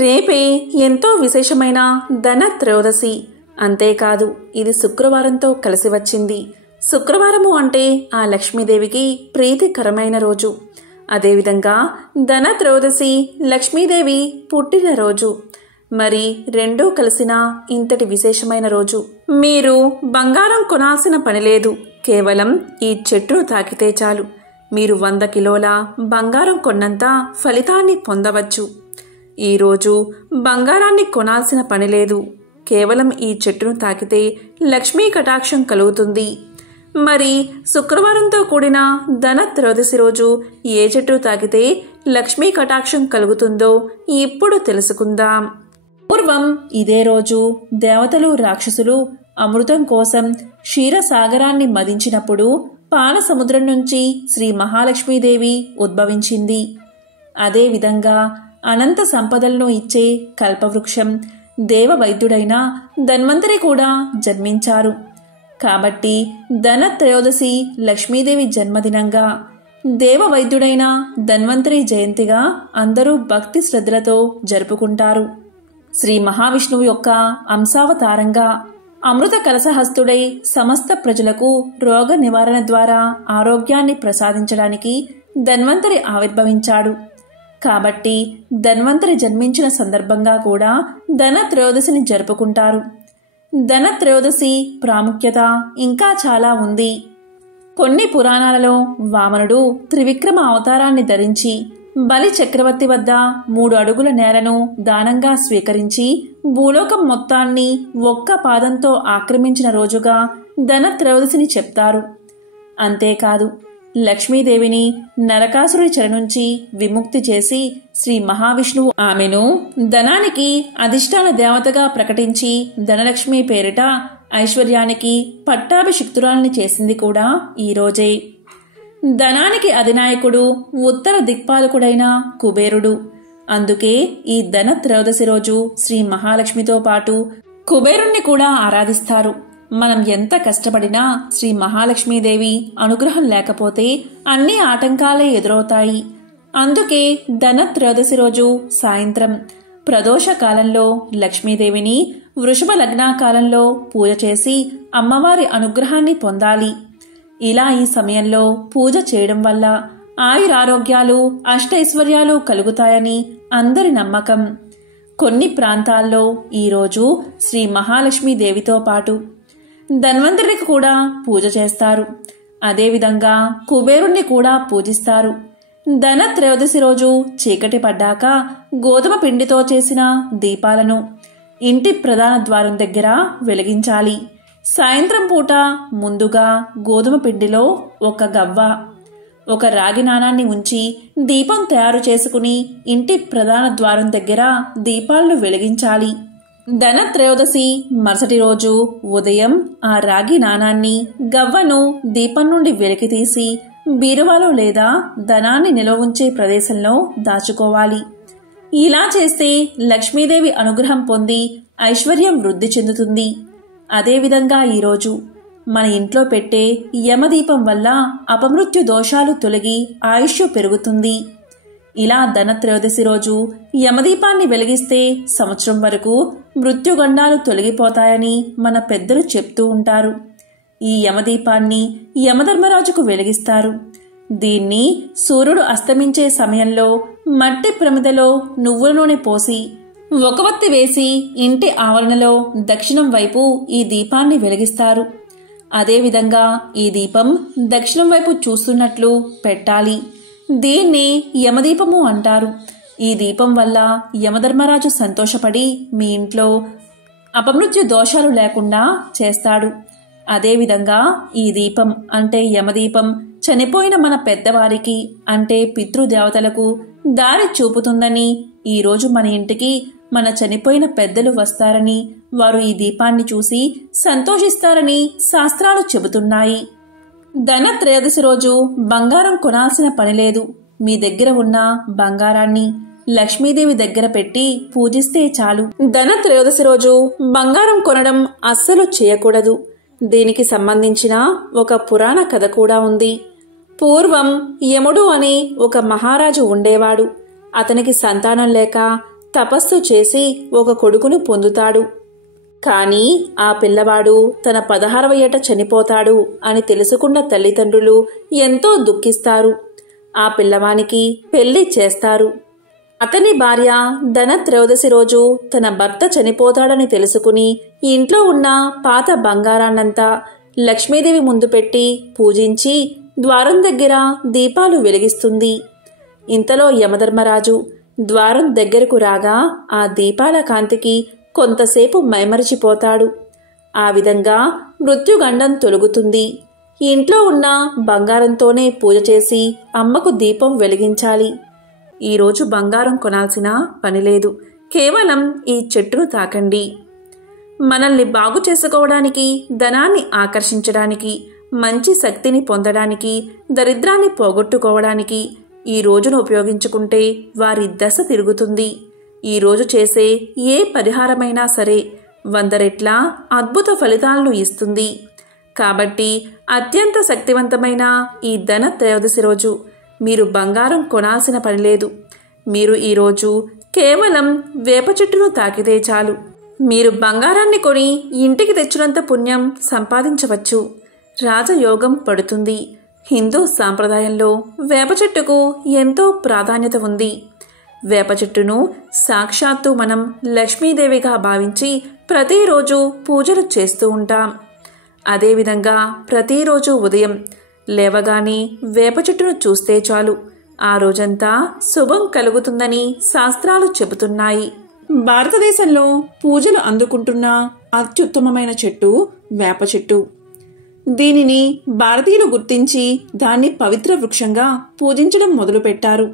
రేపే ఎంతో విశేషమైన ధన త్రయోదశి. అంతేకాదు ఇది శుక్రవారంతో కలిసి వచ్చింది. శుక్రవారము అంటే ఆ లక్ష్మీదేవికి ప్రీతికరమైన రోజు. అదేవిధంగా ధన త్రయోదశి లక్ష్మీదేవి పుట్టినరోజు. మరి రెండూ కలిసిన ఇంతటి విశేషమైన రోజు. మీరు బంగారం కొనాల్సిన పని లేదు. కేవలం ఈ చెట్టును తాకితే చాలు మీరు 100 కిలోల బంగారం కొన్నంత ఫలితాన్ని పొందవచ్చు. ఈరోజు బంగారాన్ని కొనాల్సిన పని లేదు. కేవలం ఈ చెట్టును తాకితే లక్ష్మీ కటాక్షం కలుగుతుంది. మరి శుక్రవారంతో కూడిన ధన త్రయోదశి రోజు ఏ చెట్టు తాకితే లక్ష్మీ కటాక్షం కలుగుతుందో ఇప్పుడు తెలుసుకుందాం. పూర్వం ఇదే రోజు దేవతలు రాక్షసులు అమృతం కోసం క్షీరసాగరాన్ని మదించినప్పుడు పాల సముద్రం నుంచి శ్రీ మహాలక్ష్మీదేవి ఉద్భవించింది. అదేవిధంగా అనంత సంపదలను ఇచ్చే కల్పవృక్షం దేవవైద్యుడైన ధన్వంతరి కూడా జన్మించారు. కాబట్టి ధన త్రయోదశి లక్ష్మీదేవి జన్మదినంగా దేవవైద్యుడైన ధన్వంతరి జయంతిగా అందరూ భక్తి శ్రద్ధలతో జరుపుకుంటారు. శ్రీ మహావిష్ణువు యొక్క అంశావతారంగా అమృత కలశహస్తుడై సమస్త ప్రజలకు రోగ నివారణ ద్వారా ఆరోగ్యాన్ని ప్రసాదించడానికి ధన్వంతరి ఆవిర్భవించాడు. కాబట్టి ధన్వంతరి జన్మించిన సందర్భంగా కూడా ధన త్రయోదశిని జరుపుకుంటారు. ధన త్రయోదశి ప్రాముఖ్యత ఇంకా చాలా ఉంది. కొన్ని పురాణాలలో వామనుడు త్రివిక్రమ అవతారాన్ని ధరించి బలి చక్రవర్తి వద్ద 3 అడుగుల నేలను దానంగా స్వీకరించి భూలోకం మొత్తాన్ని ఒక్క పాదంతో ఆక్రమించిన రోజుగా ధన త్రయోదశిని చెప్తారు. అంతేకాదు లక్ష్మీదేవిని నరకాసురుడి చెర నుంచి విముక్తి చేసి శ్రీ మహావిష్ణువు ఆమెను ధనానికి అధిష్టాన దేవతగా ప్రకటించి ధనలక్ష్మి పేరిట ఐశ్వర్యానికి పట్టాభిషిక్తురాల్ని చేసింది కూడా ఈ రోజే. ధనానికి అధినాయకుడు ఉత్తర దిక్పాలకుడైన కుబేరుడు. అందుకే ఈ ధన త్రయోదశి రోజు శ్రీ మహాలక్ష్మితో పాటు కుబేరుణ్ణి కూడా ఆరాధిస్తారు. మనం ఎంత కష్టపడినా శ్రీ మహాలక్ష్మీదేవి అనుగ్రహం లేకపోతే అన్ని ఆటంకాలే ఎదురవుతాయి. అందుకే ధన త్రయోదశి రోజు సాయంత్రం ప్రదోష కాలంలో లక్ష్మీదేవిని వృషభ లగ్నాకాలంలో పూజ చేసి అమ్మవారి అనుగ్రహాన్ని పొందాలి. ఇలా ఈ సమయంలో పూజ చేయడం వల్ల ఆయురారోగ్యాలు అష్టైశ్వర్యాలు కలుగుతాయని అందరి నమ్మకం. కొన్ని ప్రాంతాల్లో ఈరోజు శ్రీ మహాలక్ష్మీదేవితో పాటు ధన్వంతరికి కూడా పూజ చేస్తారు. అదేవిధంగా కుబేరుణ్ణి కూడా పూజిస్తారు. ధన త్రయోదశి రోజు చీకటి పడ్డాక గోధుమ పిండితో చేసిన దీపాలను ఇంటి ప్రధాన ద్వారం దగ్గర వెలిగించాలి. సాయంత్రం పూట ముందుగా గోధుమ పిండిలో ఒక గవ్వ, ఒక రాగి నాణాన్ని ఉంచి దీపం తయారు చేసుకుని ఇంటి ప్రధాన ద్వారం దగ్గర దీపాలను వెలిగించాలి. ధన త్రయోదశి మరుసటి రోజు ఉదయం ఆ రాగి నాణాన్ని గవ్వను దీపం నుండి వెలికితీసి బీరువాలో లేదా ధనాన్ని నిల్వ ఉంచే ప్రదేశంలో దాచుకోవాలి. ఇలా చేస్తే లక్ష్మీదేవి అనుగ్రహం పొంది ఐశ్వర్యం వృద్ధి చెందుతుంది. అదేవిధంగా ఈరోజు మన ఇంట్లో పెట్టే యమదీపం వల్ల అపమృత్యు దోషాలు తొలగి ఆయుష్ పెరుగుతుంది. ఇలా ధన త్రయోదశి రోజు యమదీపాన్ని వెలిగిస్తే సంవత్సరం వరకు మృత్యుగండాలు తొలగిపోతాయని మన పెద్దలు చెప్తూ ఉంటారు. ఈ యమదీపాన్ని యమధర్మరాజుకు వెలిగిస్తారు. దీన్ని సూర్యుడు అస్తమించే సమయంలో మట్టి ప్రమిదలో నువ్వుల నూనె పోసి ఒక వత్తి వేసి ఇంటి ఆవరణలో దక్షిణం వైపు ఈ దీపాన్ని వెలిగిస్తారు. అదేవిధంగా ఈ దీపం దక్షిణం వైపు చూస్తున్నట్లు పెట్టాలి. దీన్ని యమదీపము అంటారు. ఈ దీపం వల్ల యమధర్మరాజు సంతోషపడి మీ ఇంట్లో అపమృత్యు దోషాలు లేకుండా చేస్తాడు. అదేవిధంగా ఈ దీపం అంటే యమదీపం చనిపోయిన మన పెద్దవారికి అంటే పితృదేవతలకు దారి చూపుతుందని, ఈరోజు మన ఇంటికి మన చనిపోయిన పెద్దలు వస్తారని, వారు ఈ దీపాన్ని చూసి సంతోషిస్తారని శాస్త్రాలు చెబుతున్నాయి. ధన త్రయోదశి రోజు బంగారం కొనాల్సిన పని లేదు. మీ దగ్గర ఉన్న బంగారాన్ని లక్ష్మీదేవి దగ్గర పెట్టి పూజిస్తే చాలు. ధన త్రయోదశి రోజు బంగారం కొనడం అస్సలు చేయకూడదు. దీనికి సంబంధించిన ఒక పురాణ కథ కూడా ఉంది. పూర్వం యముడు అనే ఒక మహారాజు ఉండేవాడు. అతనికి సంతానం లేక తపస్సు చేసి ఒక కొడుకును పొందుతాడు. కానీ ఆ పిల్లవాడు తన 16వ ఏట చనిపోతాడు అని తెలుసుకున్న తల్లిదండ్రులు ఎంతో దుఃఖిస్తారు. ఆ పిల్లవానికి పెళ్లి చేస్తారు. అతని భార్య ధనత్రయోదశి రోజు తన భర్త చనిపోతాడని తెలుసుకుని ఇంట్లో ఉన్న పాత బంగారాన్నంతా లక్ష్మీదేవి ముందు పెట్టి పూజించి ద్వారం దగ్గర దీపాలు వెలిగిస్తుంది. ఇంతలో యమధర్మరాజు ద్వారం దగ్గరకు రాగా ఆ దీపాల కాంతికి కొంతసేపు మైమరిచిపోతాడు. ఆ విధంగా మృత్యుగండం తొలగుతుంది. ఇంట్లో ఉన్న బంగారంతోనే పూజ చేసి అమ్మకు దీపం వెలిగించాలి. ఈరోజు బంగారం కొనాల్సిన పనిలేదు. కేవలం ఈ చెట్టును తాకండి. మనల్ని బాగు చేసుకోవడానికి, ధనాన్ని ఆకర్షించడానికి, మంచి శక్తిని పొందడానికి, దరిద్రాన్ని పోగొట్టుకోవడానికి ఈ రోజును ఉపయోగించుకుంటే వారి దశ తిరుగుతుంది. ఈరోజు చేసే ఏ పరిహారమైనా సరే 100 రెట్ల అద్భుత ఫలితాలను ఇస్తుంది. కాబట్టి అత్యంత శక్తివంతమైన ఈ ధనత్రయోదశి రోజు మీరు బంగారం కొనాల్సిన పనిలేదు. మీరు ఈరోజు కేవలం వేప చెట్టును తాకితే చాలు. మీరు బంగారాన్ని కొని ఇంటికి తెచ్చినంత పుణ్యం సంపాదించవచ్చు. రాజయోగం పడుతుంది. హిందూ సాంప్రదాయంలో వేప చెట్టుకు ఎంతో ప్రాధాన్యత ఉంది. వేప చెట్టును సాక్షాత్తు మనం లక్ష్మీదేవిగా భావించి ప్రతిరోజు పూజలు చేస్తూ ఉంటాం. అదేవిధంగా ప్రతిరోజు ఉదయం లేవగానే వేప చెట్టును చూస్తే చాలు, ఆ రోజంతా శుభం కలుగుతుందని శాస్త్రాలు చెబుతున్నాయి. భారతదేశంలో పూజలు అందుకుంటున్న అత్యుత్తమమైన చెట్టు వేప చెట్టు. దీనిని భారతీయులు గుర్తించి దాన్ని పవిత్ర వృక్షంగా పూజించడం మొదలుపెట్టారు.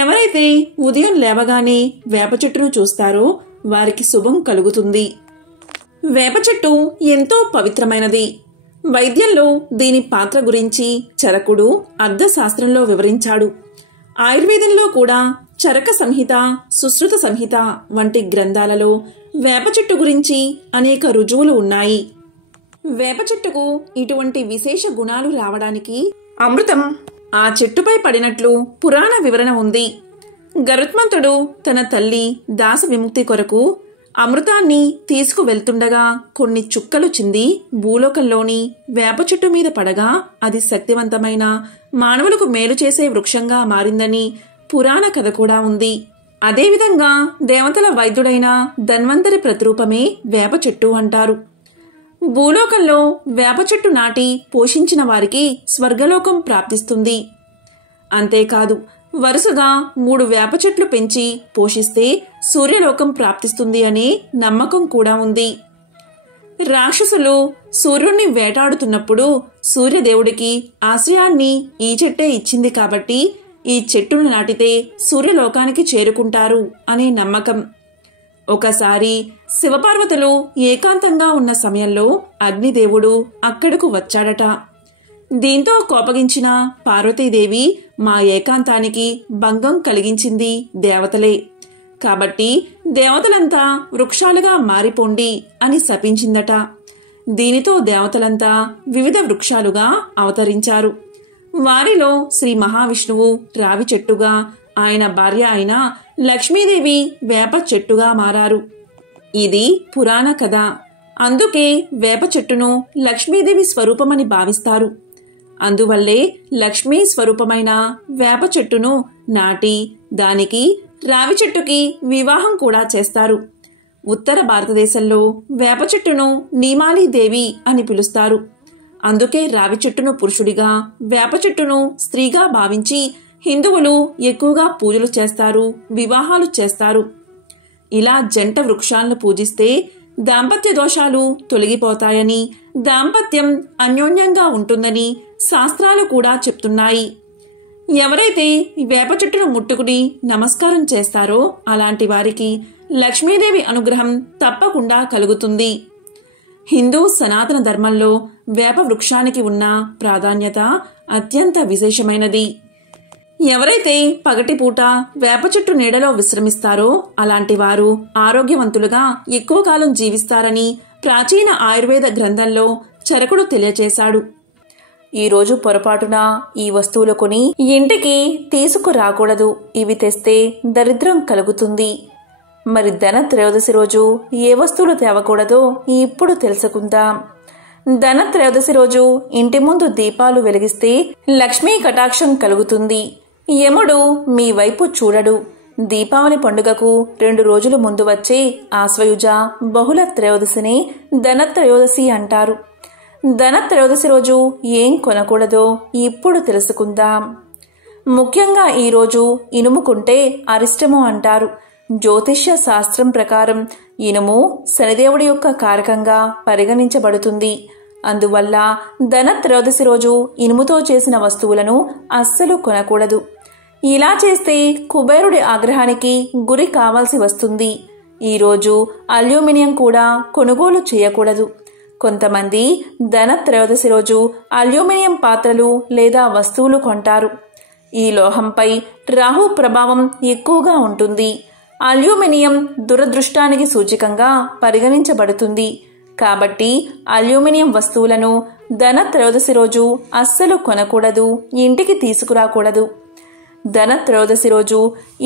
ఎవరైతే ఉదయం లేవగానే వేప చెట్టును చూస్తారో వారికి శుభం కలుగుతుంది. వేప చెట్టు ఎంతో పవిత్రమైనది. వైద్యంలో దీని పాత్ర గురించి చరకుడు అర్థశాస్త్రంలో వివరించాడు. ఆయుర్వేదంలో కూడా చరక సంహిత, సుశ్రుత సంహిత వంటి గ్రంథాలలో వేప చెట్టు గురించి అనేక రుజువులు ఉన్నాయి. వేప చెట్టుకు ఇటువంటి విశేష గుణాలు రావడానికి అమృతం ఆ చెట్టుపై పడినట్లు పురాణ వివరణ ఉంది. గరుత్మంతుడు తన తల్లి దాస విముక్తి కొరకు అమృతాన్ని తీసుకువెళ్తుండగా కొన్ని చుక్కలు చింది భూలోకంలోని వేప చెట్టు మీద పడగా అది శక్తివంతమైన మానవులకు మేలు చేసే వృక్షంగా మారిందని పురాణ కథ కూడా ఉంది. అదేవిధంగా దేవతల వైద్యుడైన ధన్వంతరి ప్రతిరూపమే వేప చెట్టు అంటారు. భూలోకంలో వేప చెట్టు నాటి పోషించిన వారికి స్వర్గలోకం ప్రాప్తిస్తుంది. అంతేకాదు వరుసగా 3 వేప చెట్లు పెంచి పోషిస్తే సూర్యలోకం ప్రాప్తిస్తుంది అనే నమ్మకం కూడా ఉంది. రాక్షసులు సూర్యుణ్ణి వేటాడుతున్నప్పుడు సూర్యదేవుడికి ఆశయాన్ని ఈ చెట్టే ఇచ్చింది కాబట్టి ఈ చెట్టును నాటితే సూర్యలోకానికి చేరుకుంటారు అనే నమ్మకం. ఒకసారి శివపార్వతులు ఏకాంతంగా ఉన్న సమయంలో అగ్నిదేవుడు అక్కడకు వచ్చాడట. దీంతో కోపగించిన పార్వతీదేవి మా ఏకాంతానికి భంగం కలిగించింది దేవతలే, కాబట్టి దేవతలంతా వృక్షాలుగా మారిపోండి అని శపించిందట. దీనితో దేవతలంతా వివిధ వృక్షాలుగా అవతరించారు. వారిలో శ్రీ మహావిష్ణువు రావి చెట్టుగా, ఆయన భార్య అయిన లక్ష్మీదేవి వేప చెట్టుగా మారారు. ఇది పురాణ కథ. అందుకే వేప చెట్టును లక్ష్మీదేవి స్వరూపమని భావిస్తారు. అందువల్లే లక్ష్మీ స్వరూపమైన వేప చెట్టును నాటి దానికి రావి చెట్టుకి వివాహం కూడా చేస్తారు. ఉత్తర భారతదేశంలో వేప చెట్టును నీమాలీదేవి అని పిలుస్తారు. అందుకే రావి చెట్టును పురుషుడిగా, వేప చెట్టును స్త్రీగా భావించి హిందువులు ఎక్కువగా పూజలు చేస్తారు, వివాహాలు చేస్తారు. ఇలా జంట వృక్షాలను పూజిస్తే దాంపత్య దోషాలు తొలగిపోతాయని, దాంపత్యం అన్యోన్యంగా ఉంటుందని శాస్త్రాలు కూడా చెప్తున్నాయి. ఎవరైతే వేప చెట్టును ముట్టుకుని నమస్కారం చేస్తారో అలాంటి వారికి లక్ష్మీదేవి అనుగ్రహం తప్పకుండా కలుగుతుంది. హిందూ సనాతన ధర్మంలో వేప వృక్షానికి ఉన్న ప్రాధాన్యత అత్యంత విశేషమైనది. ఎవరైతే పగటిపూట వేప చెట్టు నీడలో విశ్రమిస్తారో అలాంటి వారు ఆరోగ్యవంతులుగా ఎక్కువ కాలం జీవిస్తారని ప్రాచీన ఆయుర్వేద గ్రంథంలో చరకుడు తెలియచేశాడు. ఈరోజు పొరపాటున ఈ వస్తువులు కొని ఇంటికి తీసుకురాకూడదు. ఇవి తెస్తే దరిద్రం కలుగుతుంది. మరి ధనత్రయోదశి రోజు ఏ వస్తువులు తేవకూడదో ఇప్పుడు తెలుసుకుందాం. ధనత్రయోదశి రోజు ఇంటి ముందు దీపాలు వెలిగిస్తే లక్ష్మీ కటాక్షం కలుగుతుంది. యముడు మీ వైపు చూడడు. దీపావళి పండుగకు 2 రోజుల ముందు వచ్చే ఆశ్వయుజ బహుళ త్రయోదశిని ధనత్రయోదశి అంటారు. ధనత్రయోదశి రోజు ఏం కొనకూడదో ఇప్పుడు తెలుసుకుందాం. ముఖ్యంగా ఈరోజు ఇనుము కొంటే అరిష్టము అంటారు. జ్యోతిష్య శాస్త్రం ప్రకారం ఇనుము శనిదేవుడి యొక్క కారకంగా పరిగణించబడుతుంది. అందువల్ల ధనత్రయోదశి రోజు ఇనుముతో చేసిన వస్తువులను అస్సలు కొనకూడదు. ఇలా చేస్తే కుబేరుడి ఆగ్రహానికి గురి కావాల్సి వస్తుంది. ఈరోజు అల్యూమినియం కూడా కొనుగోలు చేయకూడదు. కొంతమంది ధనత్రయోదశి రోజు అల్యూమినియం పాత్రలు లేదా వస్తువులు కొంటారు. ఈ లోహంపై రాహు ప్రభావం ఎక్కువగా ఉంటుంది. అల్యూమినియం దురదృష్టానికి సూచికంగా పరిగణించబడుతుంది. కాబట్టి అల్యూమినియం వస్తువులను ధనత్రయోదశి రోజు అస్సలు కొనకూడదు, ఇంటికి తీసుకురాకూడదు. ధనత్రయోదశి రోజు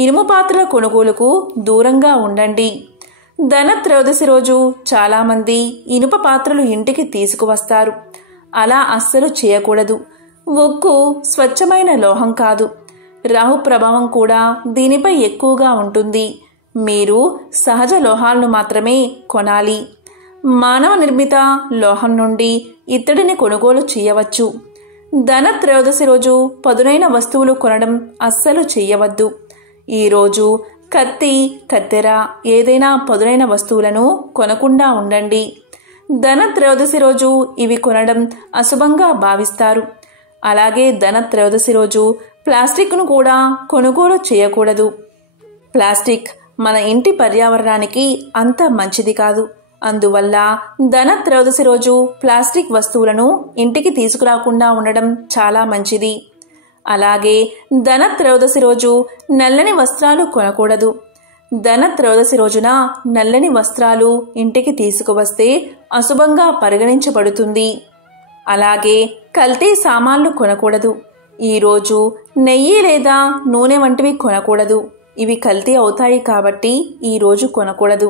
ఇనుము పాత్రల కొనుగోలుకు దూరంగా ఉండండి. ధనత్రయోదశి రోజు చాలామంది ఇనుప పాత్రలు ఇంటికి తీసుకువస్తారు. అలా అస్సలు చేయకూడదు. ఉక్కు స్వచ్ఛమైన లోహం కాదు. రాహు ప్రభావం కూడా దీనిపై ఎక్కువగా ఉంటుంది. మీరు సహజ లోహాలను మాత్రమే కొనాలి. మానవ నిర్మిత లోహం నుండి ఇత్తడిని కొనుగోలు చేయవచ్చు. ధనత్రయోదశి రోజు పదునైన వస్తువులు కొనడం అస్సలు చెయ్యవద్దు. ఈరోజు కత్తి, కత్తెర, ఏదైనా పదునైన వస్తువులను కొనకుండా ఉండండి. ధనత్రయోదశి రోజు ఇవి కొనడం అశుభంగా భావిస్తారు. అలాగే ధనత్రయోదశి రోజు ప్లాస్టిక్ను కూడా కొనుగోలు చేయకూడదు. ప్లాస్టిక్ మన ఇంటి పర్యావరణానికి అంత మంచిది కాదు. అందువల్ల ధనత్రయోదశి రోజు ప్లాస్టిక్ వస్తువులను ఇంటికి తీసుకురాకుండా ఉండడం చాలా మంచిది. అలాగే ధనత్రయోదశి రోజు నల్లని వస్త్రాలు కొనకూడదు. ధనత్రయోదశి రోజున నల్లని వస్త్రాలు ఇంటికి తీసుకువస్తే అశుభంగా పరిగణించబడుతుంది. అలాగే కల్తీ సామాన్లు కొనకూడదు. ఈరోజు నెయ్యి లేదా నూనె వంటివి కొనకూడదు. ఇవి కల్తీ అవుతాయి కాబట్టి ఈరోజు కొనకూడదు.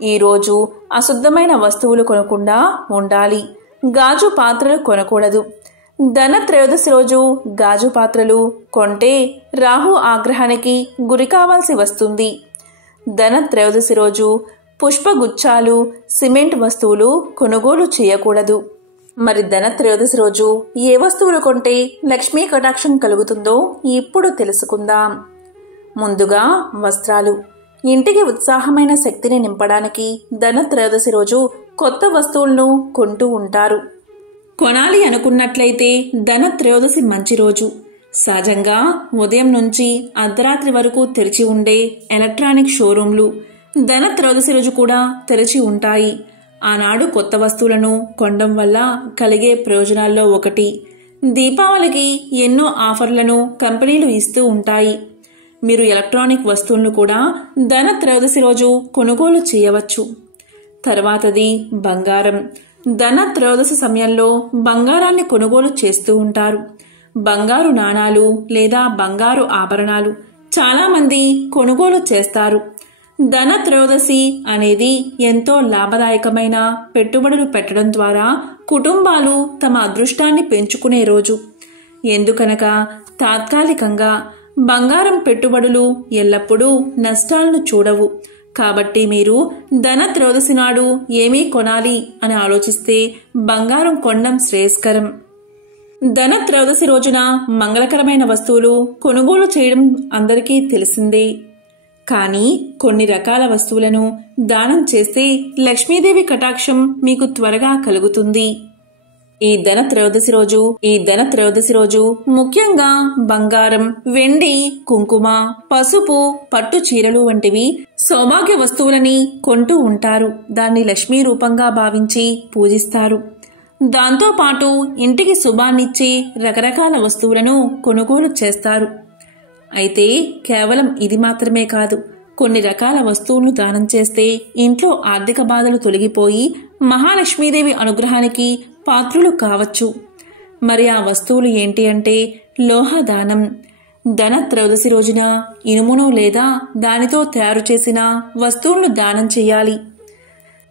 ఈరోజు అశుద్ధమైన వస్తువులు కొనకుండా ఉండాలి. గాజు పాత్రలు కొనకూడదు. ధనత్రయోదశి రోజు గాజు పాత్రలు కొంటే రాహు ఆగ్రహానికి గురి కావాల్సి వస్తుంది. ధనత్రయోదశి రోజు పుష్పగుచ్చాలు, సిమెంట్ వస్తువులు కొనుగోలు చేయకూడదు. మరి ధనత్రయోదశి రోజు ఏ వస్తువులు కొంటే లక్ష్మీ కటాక్షం కలుగుతుందో ఇప్పుడు తెలుసుకుందాం. ముందుగా వస్త్రాలు. ఇంటికి ఉత్సాహమైన శక్తిని నింపడానికి ధనత్రయోదశి రోజు కొత్త వస్తువులను కొంటూ ఉంటారు. కొనాలి అనుకున్నట్లయితే ధనత్రయోదశి మంచి రోజు. సహజంగా ఉదయం నుంచి అర్ధరాత్రి వరకు తెరిచి ఉండే ఎలక్ట్రానిక్ షోరూంలు ధనత్రయోదశి రోజు కూడా తెరిచి ఉంటాయి. ఆనాడు కొత్త వస్తువులను కొనడం వల్ల కలిగే ప్రయోజనాల్లో ఒకటి, దీపావళికి ఎన్నో ఆఫర్లను కంపెనీలు ఇస్తూ ఉంటాయి. మీరు ఎలక్ట్రానిక్ వస్తువులను కూడా ధనత్రయోదశి రోజు కొనుగోలు చేయవచ్చు. తర్వాతది బంగారం. ధనత్రయోదశి సమయంలో బంగారాన్ని కొనుగోలు చేస్తూ ఉంటారు. బంగారు నాణాలు లేదా బంగారు ఆభరణాలు చాలామంది కొనుగోలు చేస్తారు. ధనత్రయోదశి అనేది ఎంతో లాభదాయకమైన పెట్టుబడులు పెట్టడం ద్వారా కుటుంబాలు తమ అదృష్టాన్ని పెంచుకునే రోజు. ఎందుకనగా తాత్కాలికంగా బంగారం పెట్టుబడులు ఎల్లప్పుడూ నష్టాలను చూడవు. కాబట్టి మీరు ధనత్రయోదశి నాడు ఏమీ కొనాలి అని ఆలోచిస్తే బంగారం కొనడం శ్రేయస్కరం. ధనత్రయోదశి రోజున మంగళకరమైన వస్తువులు కొనుగోలు చేయడం అందరికీ తెలిసిందే. కానీ కొన్ని రకాల వస్తువులను దానం చేస్తే లక్ష్మీదేవి కటాక్షం మీకు త్వరగా కలుగుతుంది. ఈ ధనత్రయోదశి రోజు ముఖ్యంగా బంగారం, వెండి, కుంకుమ, పసుపు, పట్టు చీరలు వంటివి సౌభాగ్య వస్తువులని కొంటూ ఉంటారు. దాన్ని లక్ష్మీ రూపంగా భావించి పూజిస్తారు. దాంతోపాటు ఇంటికి శుభాన్నిచ్చే రకరకాల వస్తువులను కొనుగోలు చేస్తారు. అయితే కేవలం ఇది మాత్రమే కాదు, కొన్ని రకాల వస్తువులను దానం చేస్తే ఇంట్లో ఆర్థిక బాధలు తొలగిపోయి మహాలక్ష్మీదేవి అనుగ్రహానికి పాత్రులు కావచ్చు. మరి ఆ వస్తువులు ఏంటి అంటే లోహదానం. ధనత్రయోదశి రోజున ఇనుమును లేదా దానితో తయారు చేసిన వస్తువులను దానం చేయాలి.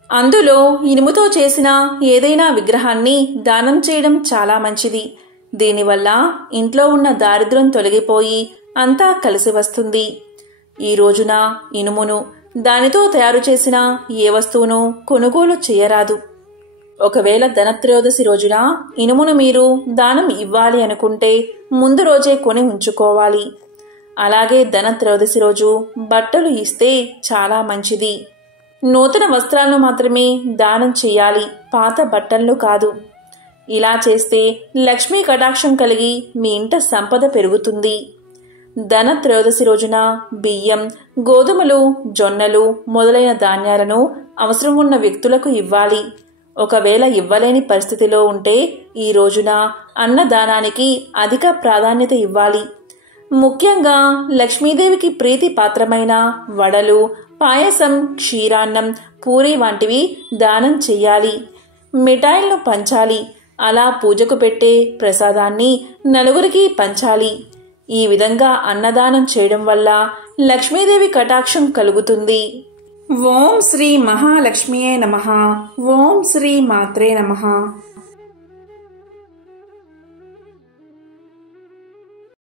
అందులో ఇనుముతో చేసిన ఏదైనా విగ్రహాన్ని దానం చేయడం చాలా మంచిది. దీనివల్ల ఇంట్లో ఉన్న దారిద్ర్యం తొలగిపోయి అంతా కలిసి వస్తుంది. ఈ రోజున ఇనుమును, దానితో తయారు చేసిన ఏ వస్తువును కొనుగోలు చేయరాదు. ఒకవేళ ధనత్రయోదశి రోజున ఇనుమును మీరు దానం ఇవ్వాలి అనుకుంటే ముందు రోజే కొని ఉంచుకోవాలి. అలాగే ధనత్రయోదశి రోజు బట్టలు ఇస్తే చాలా మంచిది. నూతన వస్త్రాలను మాత్రమే దానం చేయాలి, పాత బట్టలను కాదు. ఇలా చేస్తే లక్ష్మీ కటాక్షం కలిగి మీ ఇంట సంపద పెరుగుతుంది. ధనత్రయోదశి రోజున బియ్యం, గోధుమలు, జొన్నలు మొదలైన ధాన్యాలను అవసరం ఉన్న వ్యక్తులకు ఇవ్వాలి. ఒకవేళ ఇవ్వలేని పరిస్థితిలో ఉంటే ఈ రోజున అన్నదానానికి అధిక ప్రాధాన్యత ఇవ్వాలి. ముఖ్యంగా లక్ష్మీదేవికి ప్రీతి పాత్రమైన వడలు, పాయసం, క్షీరాన్నం, పూరి వంటివి దానం చెయ్యాలి. మిఠాయిలను పంచాలి. అలా పూజకు పెట్టే ప్రసాదాన్ని నలుగురికి పంచాలి. ఈ విధంగా అన్నదానం చేయడం వల్ల లక్ష్మీదేవి కటాక్షం కలుగుతుంది. ఓం శ్రీ మహాలక్ష్మియే నమః. ఓం శ్రీ మాత్రే నమః.